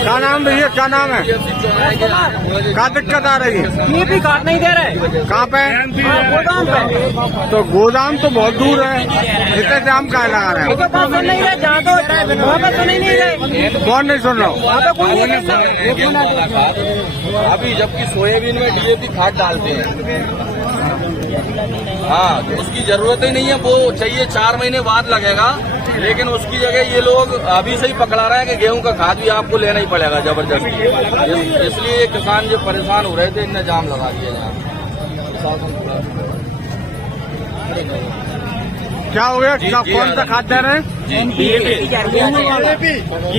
क्या नाम भैया, क्या नाम है? क्या दिक्कत आ रही है? ये भी काट नहीं दे रहे। कहाँ पे? गोदाम पे। तो गोदाम तो बहुत दूर है, इतने जाम कहाँ लगा रहे हैं? सुन नहीं रहे, जहाँ तो वहाँ पे सुन ही नहीं रहे। कौन नहीं सुन रहा? वहाँ पे कोई नहीं सुन रहा। अभी जबकि सोयाबीन में डीएपी खाद डालते हैं, हाँ, तो उसकी जरूरत ही नहीं है। वो चाहिए 4 महीने बाद लगेगा, लेकिन उसकी जगह ये लोग अभी से ही पकड़ा रहे हैं कि गेहूं का खाद भी आपको लेना ही पड़ेगा जबरदस्ती। इसलिए किसान जो परेशान हो रहे थे, इनने जाम लगा दिया यहाँ। क्या हो गया? कौन सा खाद दे रहे हैं?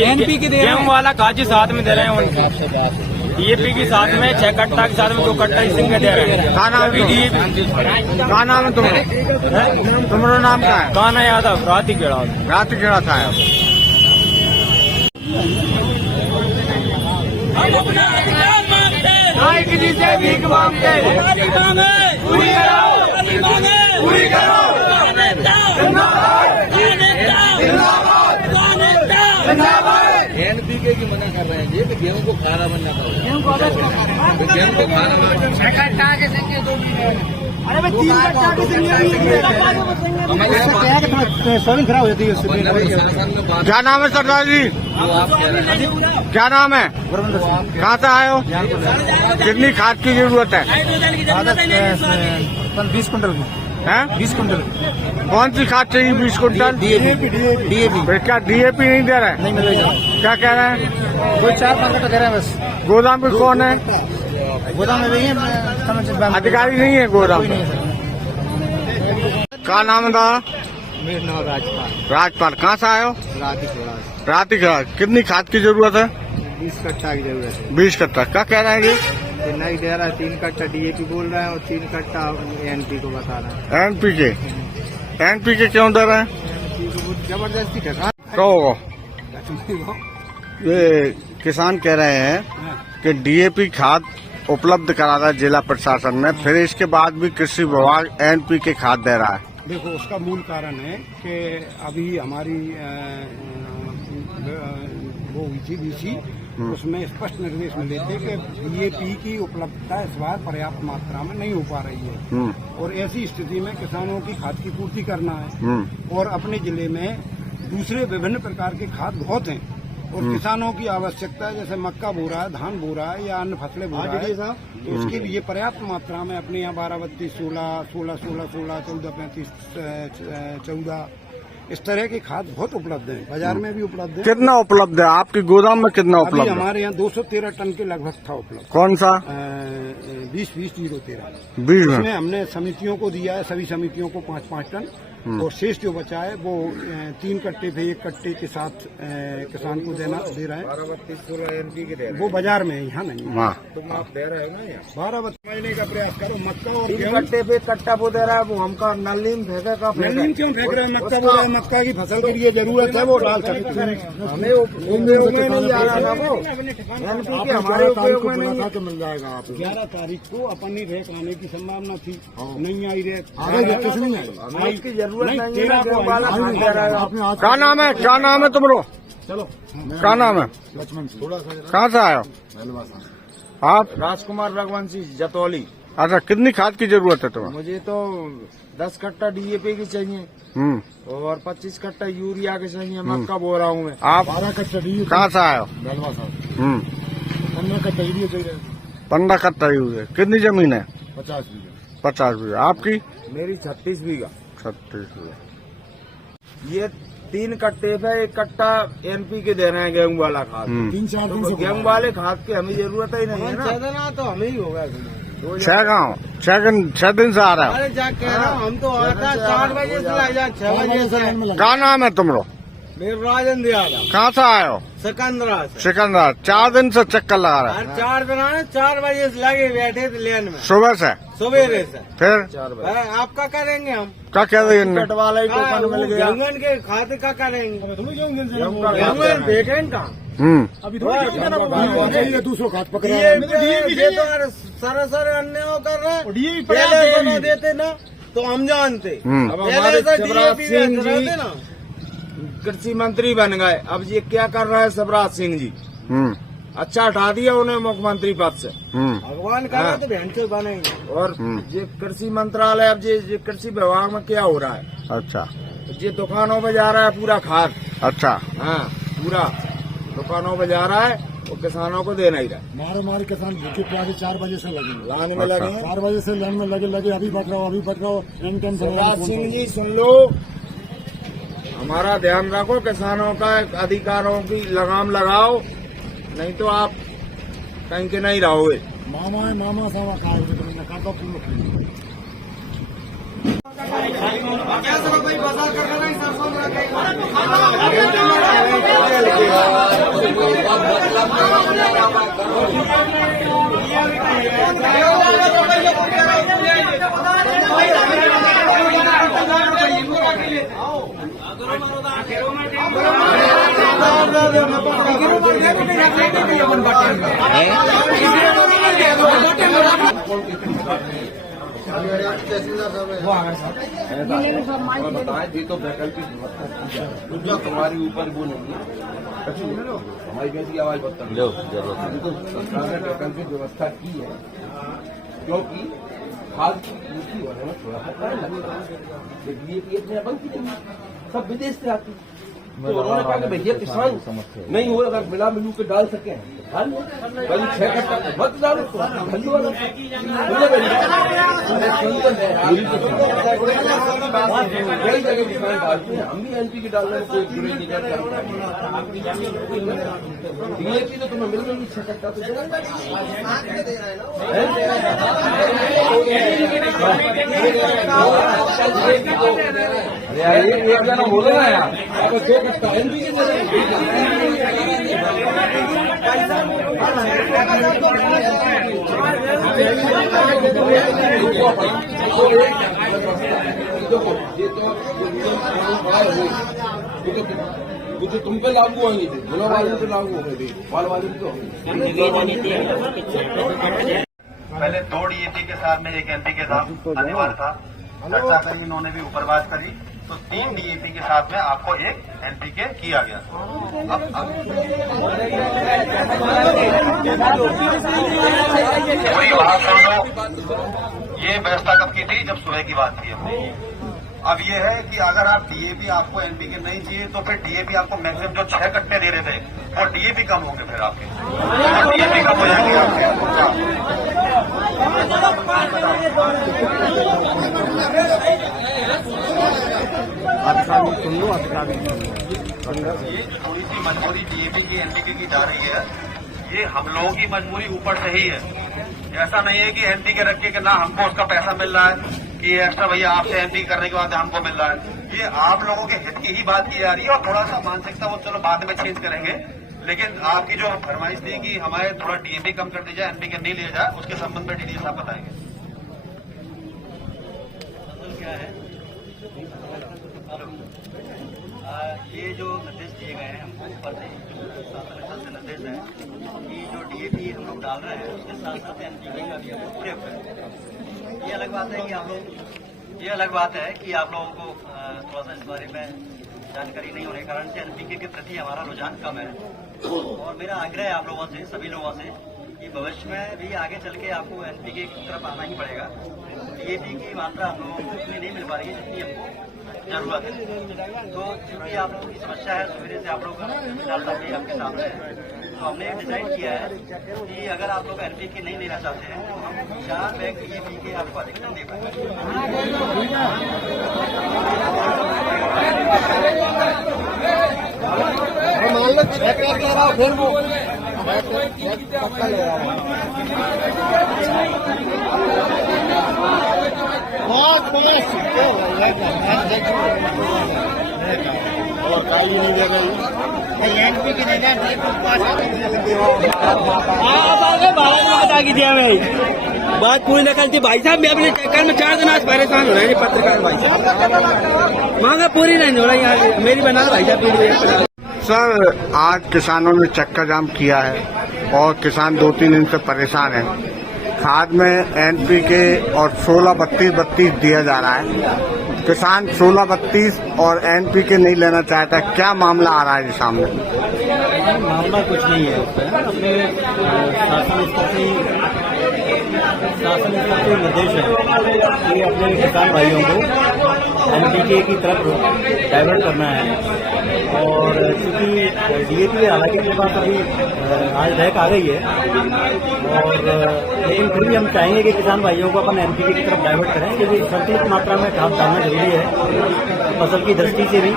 एनपी के गेहूं वाला खाद जी साथ में दे रहे हैं उनकी। डीएपी के साथ में 6 कट्टा के साथ में 2 कट्टा इसी में दे रहे हैं। क्या नाम है? क्या नाम है तुम्हारा? तुम्हारा नाम क्या है? काना यादव, राती केड़ा। रात केड़ा था है? किसी से भीख मांगते पूरी करो। एनपीके की मना कर रहे हैं जी, कि गेहूं को खाना बनना पड़ेगा। गेहूं को खाना खराब हो जाती है। क्या नाम है सरदार जी? क्या नाम है? कहाँ से आए हो? कितनी खाद की जरूरत है? 20 कुंटल की है? 20 कुंटल। कौन सी खाद चाहिए? 20 कुंटल डीएपी। क्या डीएपी नहीं दे रहा है? नहीं मिलेगा। क्या कह रहे हैं? कोई 4-5 कट्टा दे रहे हैं बस। गोदाम में कौन है? गोदाम में नहीं है, अधिकारी नहीं है गोदाम में। क्या नाम था? मेरा नाम राजपाल। राजपाल। कहाँ से आए हो? राती का। कितनी खाद की जरूरत है? 20 कट्टा की जरूरत है। 20 कट्टा। क्या कह रहे हैं ये? नहीं दे रहा है, 3 कट्टा डीएपी बोल रहा है और 3 कट्टा एनपी को बता रहा है। एनपीके क्यों दे रहे हैं? जबरदस्ती ठगा। तो ये किसान कह रहे हैं कि डीएपी खाद उपलब्ध करा रहा है जिला प्रशासन में, फिर इसके बाद भी कृषि विभाग एनपीके खाद दे रहा है। देखो, उसका मूल कारण है कि अभी हमारी वो हुई थी बीसी, उसमें स्पष्ट निर्देश मिले थे कि डीएपी की उपलब्धता इस बार पर्याप्त मात्रा में नहीं हो पा रही है और ऐसी स्थिति में किसानों की खाद की पूर्ति करना है। और अपने जिले में दूसरे विभिन्न प्रकार के खाद बहुत हैं और किसानों की आवश्यकता है, जैसे मक्का बो रहा है, धान बो रहा है या अन्य फसलें बो रहा है, तो उसके लिए पर्याप्त मात्रा में अपने यहाँ 12-32, 16, 14-35, 14 इस तरह की खाद बहुत उपलब्ध है, बाजार में भी उपलब्ध है। कितना उपलब्ध है आपके गोदाम में? कितना उपलब्ध है? हमारे यहाँ 213 टन के लगभग था उपलब्ध। कौन सा? 20-20-013। 20 में इसमें हमने समितियों को दिया है, सभी समितियों को 5-5 टन और शेष जो बचा है वो 3 कट्टे पे 1 कट्टे के साथ किसान को दे रहा है। 12-32-16 एनपी के दे रहे हैं। वो बाजार में है, यहाँ नहीं है। हाँ। तुम आप दे रहे हो ना यहाँ 12 महीने का प्रयास करो। मक्का और 3 कट्टे पे कट्टा वो दे रहा है, वो हमका नलीम फेंका का जमीन क्यों फेंक रहे हैं? मक्का बोल रहे हैं, मक्का की फसल के लिए जरूरत है, वो डाल सकते हैं। हमें उपयोग में नहीं आ रहा था वो एनपी के, हमारे उपयोग में नहीं तो मिल जाएगा आपको। 11 तारीख को अपनी रेक आने की संभावना थी, नहीं आई रेक। हमें इसकी जरूरत नहीं है। क्या नाम है? क्या नाम है तुम्हारा? चलो, क्या नाम है? लक्ष्मण कहाँ से आए हो आप? राजकुमार रघुवंशी, जतौली। अच्छा, कितनी खाद की जरूरत है तुम्हें? मुझे तो 10 कट्टा डीएपी की चाहिए और 25 कट्टा यूरिया के चाहिए। मक्का बो रहा हूँ मैं। आप 12 कट्टा कहाँ से आए हो? 15 कट्टा यूरिया चाहिए। 15 कट्टा यूरिया। कितनी जमीन है? 50 बीघा। 50 बीघा। आपकी? मेरी 36 बीघा। 36 बीघा। ये 3 कट्टे पे 1 कट्टा एनपी के दे रहे हैं गेहूं वाला खाद। 3-4 दिन तो से गेहूं वाले खाद की हमें जरूरत ही नहीं है ना। तो हमें ही होगा। 6 दिन से आ रहा है। अरे जा कह रहा हूँ, हम तो आता 4 बजे से ला जा 6 बजे से। क्या नाम है तुम्हारा? मेरे राजेंद्र यादव, कहाँ से आए हो? सिकंदरा से। सिकंदर। 4 दिन से चक्कर लगा रहा है। 4 दिन आए, 4 बजे से लगे बैठे थे लेन में, सुबह से? सवेरे से। फिर आपका करेंगे हम? क्या कह रही है? कट वाला ही टोकन मिल गया। गेहूं के खाते का करेंगे? गेहूं बेटे कहाँ? अभी थोड़ी दूसरों खाद पकड़ ये तो सरासर अन्याय कर रहे हैं। पहले तो न देते ना, तो हम जानते। हम्म। अब हमारे शिवराज सिंह जी ना कृषि मंत्री बन गए, अब ये क्या कर रहा है शिवराज सिंह जी? हम्म। अच्छा हटा दिया उन्हें मुख्यमंत्री पद से, भगवान करे तो बहन से बनेंगे। और ये कृषि मंत्रालय, अब ये कृषि विभाग में क्या हो रहा है? अच्छा ये दुकानों पे जा रहा है पूरा खाद। अच्छा। हाँ, पूरा दुकानों पे जा रहा है और किसानों को दे नहीं रहा। मारो किसान भूखे प्यासे 4 बजे से लगे, लाइन में लगे, 4 बजे से लाइन में लगे, अभी बच रहा हूँ। शिवराज सिंह जी सुन लो, हमारा ध्यान रखो, किसानों का अधिकारों की लगाम लगाओ, नहीं तो आप कहीं के नहीं रहोगे। मामा सावा खाता बताएं भी तो वैकल्पिक व्यवस्था तुम्हारे ऊपर वो नहीं है, हमारी कैसी आवाज बता तो सरकार ने वैकल्पिक व्यवस्था की है, क्योंकि खाद की पूर्ति होने में थोड़ा सा टाइम लगता है। DAP अपने अपन की नहीं, सब विदेश से आती, तो उन्होंने कहा कि भैया किसान नहीं हो, अगर मिला मिलू के डाल सके डाल लो, कभी 6 कट्टा मत डालो तो धंधो वाला कई जगह किसान डालते हैं, हम भी NP की डाल रहे हैं, कोई बुरी नहीं करता। DAP तो तुम्हें मिल रही 6 कट्टा तो अरे एक जना बोलो ना यार, 2 कट्टा NP की तो तुम पे लागू होंगे, गुना वाले पे लागू हो गए, बाल वाले तो पहले 2 DAP के साथ में 1 NP के साथ आने वाला था, चर्चा करी, इन्होंने भी ऊपर बात करी, तो 3 DAP के साथ में आपको 1 NPK किया गया। पूरी बात सुन लो, ये व्यवस्था कब की थी? जब सुबह की बात थी हमने। अब ये है कि अगर आप DAP आपको NPK नहीं चाहिए तो फिर DAP आपको मैक्सिमम जो 6 कट्टे दे रहे थे वो DAP कम होंगे, फिर आपके DAP कम हो जाएंगे आपके। सुन लो ये थोड़ी सी मजबूरी DAP की NPK की जा रही है, ये हम लोगों की मजबूरी ऊपर से ही है। ऐसा नहीं है कि NPK रख के ना हमको उसका पैसा मिल रहा है कि एक्स्ट्रा भैया आपसे NPK करने के बाद हमको मिल रहा है। ये आप लोगों के हित की ही बात की जा रही है, और थोड़ा सा मानसिकता वो चलो बाद में चेंज करेंगे, लेकिन आपकी जो फरमाइश थी कि हमारे थोड़ा DAP कम कर दी जाए, NPK नहीं लिया जाए, उसके संबंध में DDS साहब बताएंगे। क्या है ये जो निर्देश दिए गए हैं हमको ऊपर से, शासन से निर्देश है कि जो DAP हम लोग डाल रहे हैं उसके साथ साथ NPK का भी हमको प्रयोग करें। ये अलग बात है कि आप लोगों को थोड़ा सा इस बारे में जानकारी नहीं होने के कारण से NPK के प्रति हमारा रुझान कम है, और मेरा आग्रह है आप लोगों से, सभी लोगों से, कि भविष्य में भी आगे चल के आपको NPK की तरफ आना ही पड़ेगा। DAP की मात्रा हम लोगों को उतनी नहीं मिल पा रही है जितनी हमको जरूरत है। तो क्योंकि आप लोगों की समस्या है, सवेरे से आप लोग डालता भी आपके सामने है, तो हमने डिसाइड किया है कि अगर आप लोग NPK नहीं लेना चाहते हैं तो हम 4 बैग DAP के आपको अधिकतम दे पाएंगे। मान लो 6 पैक ले रहा हूँ, फिर वो पक्का ले रहा हूँ। बहुत बड़ा सिक्के हो और काली नहीं दे रही बात पूरी नकल थी भाई साहब, मैं अपने चक्कर में 4 दिन आज परेशान हो रहे हैं पत्रकार भाई साहब, मांगा पूरी नहीं हो रही यार मेरी, बना भाई साहब। सर, आज किसानों ने चक्का जाम किया है और किसान 2-3 दिन से परेशान हैं। खाद में एनपीके और 16-32-32 दिया जा रहा है। किसान 16-32 और एनपीके नहीं लेना चाहता, क्या मामला आ रहा है जी सामने? मामला कुछ नहीं है उसमें। अपने शासन स्तर से निर्देश है कि अपने किसान भाइयों को एनपीके की तरफ डाइवर्ट करना है। और चूंकि डीएपी हालांकि मेरे पास अभी आज रैक आ गई है, और लेकिन फिर भी हम चाहेंगे कि किसान भाइयों को अपन एनपीके की तरफ डाइवर्ट करें, क्योंकि संतुलित मात्रा में खाद डालना जरूरी है। फसल की दृष्टि से भी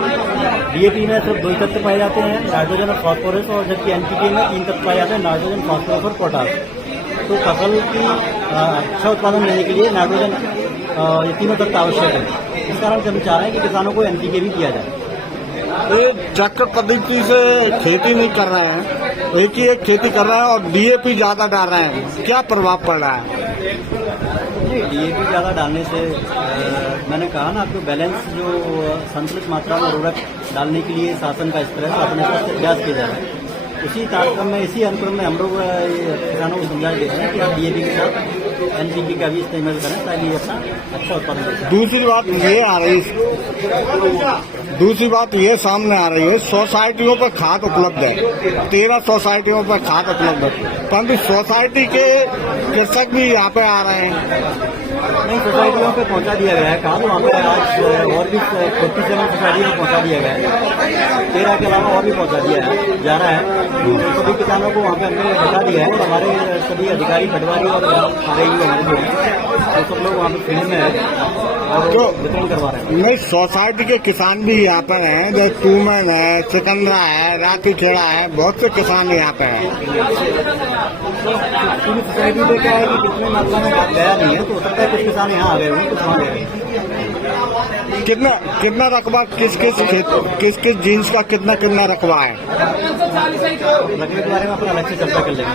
डीएपी में सिर्फ 2 तत्व पाए जाते हैं, नाइट्रोजन और फास्फोरस, और जबकि एनपीके में 3 तत्व पाए जाते हैं, नाइट्रोजन, फास्फोरस और पोटाश। तो फसल की अच्छा उत्पादन लेने के लिए नाइट्रोजन ये तीनों तत्व आवश्यक है। इस कारण से हम चाह रहे हैं कि किसानों को एनपीके भी दिया जाए। ये चक्र पद्धति से खेती नहीं कर रहे हैं, एक ही एक खेती कर रहे हैं और डीएपी ज्यादा डाल रहे हैं, क्या प्रभाव पड़ रहा है? डीएपी ज़्यादा डालने से मैंने कहा ना आपको, बैलेंस जो संतुलित मात्रा में उर्वरक डालने के लिए शासन का स्तर है, अपने स्तर से प्रयास किया जा रहा है। इसी कार्यक्रम में, इसी अनुक्रम में हम लोग किसानों को समझा देते हैं कि आप डीएपी के साथ एनपीके का भी इस्तेमाल करें, ताकि ये अपना अच्छा उत्पादन करें। दूसरी बात ये सामने आ रही है, सोसाइटियों पर खाद उपलब्ध है, 13 सोसाइटियों पर खाद उपलब्ध है, परंतु सोसाइटी के कृषक भी यहाँ पे आ रहे हैं। नहीं, सोसाइटियों पे पहुंचा दिया गया है खाद। वहाँ पे आज और भी 57 सोसाइटियों में पहुंचा दिया गया है, 13 के अलावा और भी पहुंचा दिया है, जा रहा है। तो सभी किसानों को वहाँ पे हमने बता दिया है, और हमारे सभी अधिकारी पटवारी और हमारे हमारे लोग हैं, तो सब लोग वहाँ पे फील्ड में है और वितरण करवा रहे हैं। नहीं, सोसाइटी के किसान भी यहाँ पर हैं, जैसे टूमन है, सिकंदरा है, रातीखेड़ा है, बहुत से किसान यहाँ पे हैं। पूरी सोसाइटी पे क्या है कि कितने मात्रा में गया नहीं है, तो हो सकता है कुछ किसान यहाँ आ गए होंगे, कुछ वहाँ गए। कितना रकबा किस किस जीन्स का कितना रकबा है? रकबे के बारे में अपन अलग से चर्चा कर लेंगे।